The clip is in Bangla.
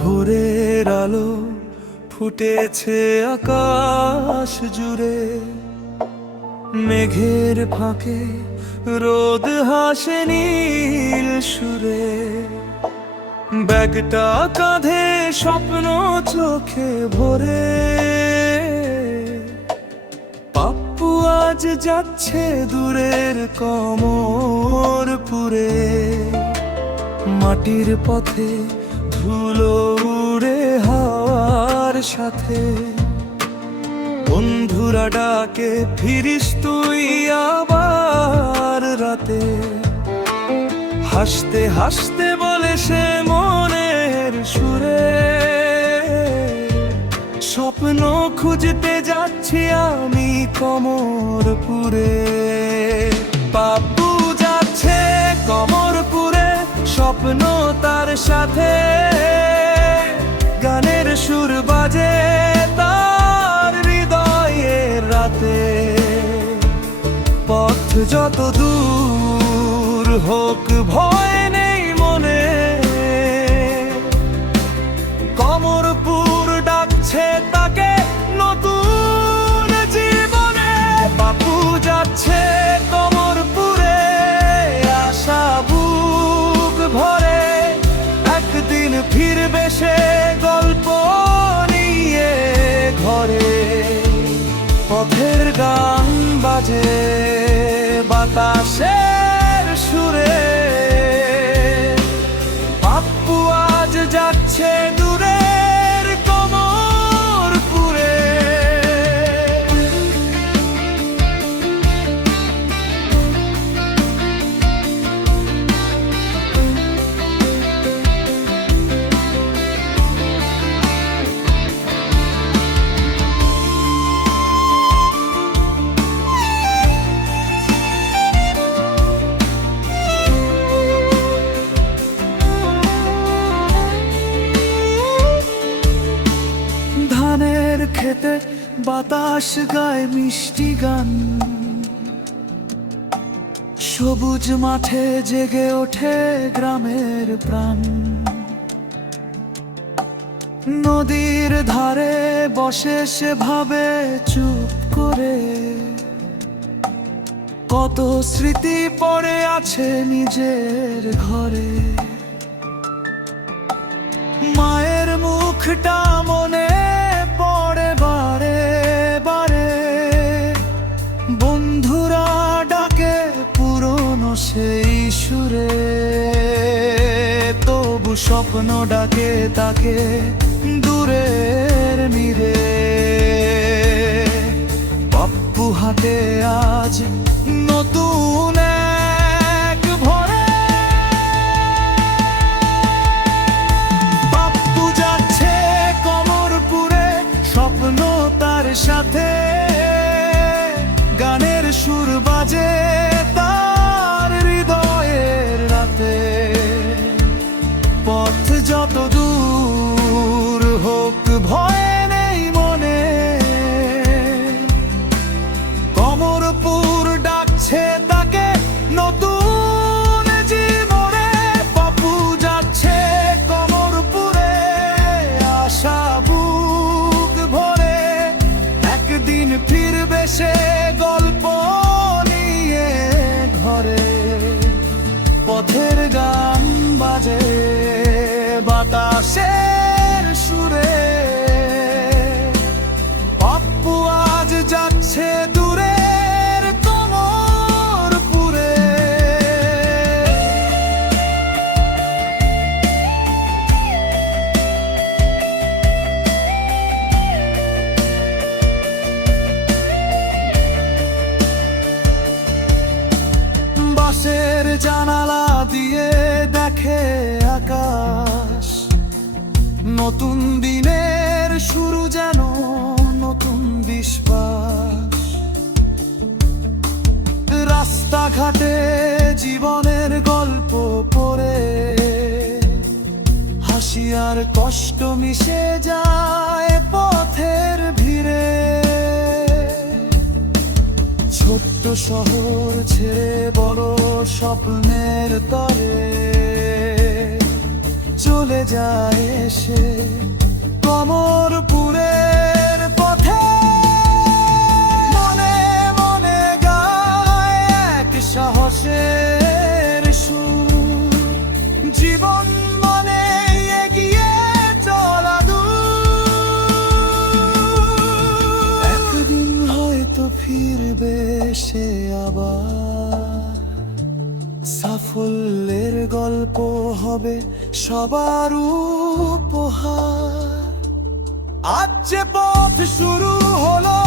ভোরের আলো ফুটেছে আকাশ জুড়ে, মেঘের ফাঁকে রোদ হাসে নীল সুরে। ব্যাগটা কাঁধে স্বপ্ন চোখে ভরে, পাপ্পু আজ যাচ্ছে দূরের কমরপুরে। মাটির পথে ধুলো উড়ে হাওয়ার সাথে, বন্ধুরা ডাকে ফিরিস তুই আবার রাতে। হাসতে হাসতে বলে সে মনের সুরে, স্বপ্ন খুঁজতে যাচ্ছি আমি কমরপুরে। পাপ্পু যাচ্ছে কমরপুরে, স্বপ্ন তার সাথে। গানের সুর বাজে তার হৃদয়ের রাতে। পথ যত দূর হোক ভয় নেই মনে, কমরপুর ডাকছে তাকে নতুন জীবনে। পাপ্পু যাচ্ছে কমরপুরে, আশা বুক ভরে। একদিন ফিরবে সে গল্প নিয়ে ঘরে। পথের গান বাজে বাতাসের সুরে, পাপ্পু আজ যাচ্ছে দূরের কমরপুরে। ধানের খেতে বাতাস গায় মিষ্টি গান, সবুজ মাঠে জেগে ওঠে গ্রামের প্রাণ। নদীর ধারে বসে সে ভাবে চুপ করে, কত স্মৃতি পড়ে আছে নিজের ঘরে। মায়ের মুখটা মনে পড়ে বারে বারে, বন্ধুরা ডাকে পুরনো সেই সুরে। তবু স্বপ্ন ডাকে তাকে দূরের নীড়ে। পাপ্পু হাতে আজ নতুন এক ভরে। পাপ্পু যাচ্ছে কমরপুরে, স্বপ্ন তার সাথে। গানের সুর বাজে তার হৃদয়ের রাতে। পথ যত দূর হোক ভয় নেই মনে, কমরপুর ডাকছে তাকে নতুন জীবনে। পাপ্পু যাচ্ছে কমরপুরে, আশা বুক ভরে। একদিন ফিরবে সে গল্প নিয়ে ঘরে। পথের গান বাজে বাতাসের সুরে, পাপ্পু আজ যাচ্ছে দূরের কমরপুরে। বাসের জানালা দিয়ে দেখে আকাশ, নতুন দিনের শুরু যেন নতুন বিশ্বাস। রাস্তাঘাটে জীবনের গল্প পড়ে, হাসি আর কষ্ট মিশে যায় পথের ভিড়ে। ছোট্ট শহর ছেড়ে বড় স্বপ্নের তরে চলে যায় সে কমরপুরের পথে, মনে মনে গায় এক সাহসের সুর। জীবন মানে এগিয়ে চলা দূর, একদিন হয়তো ফিরবে সে আবার, সাফল্যের গল্প হবে সবার উপহার। আজ যে পথ শুরু হলো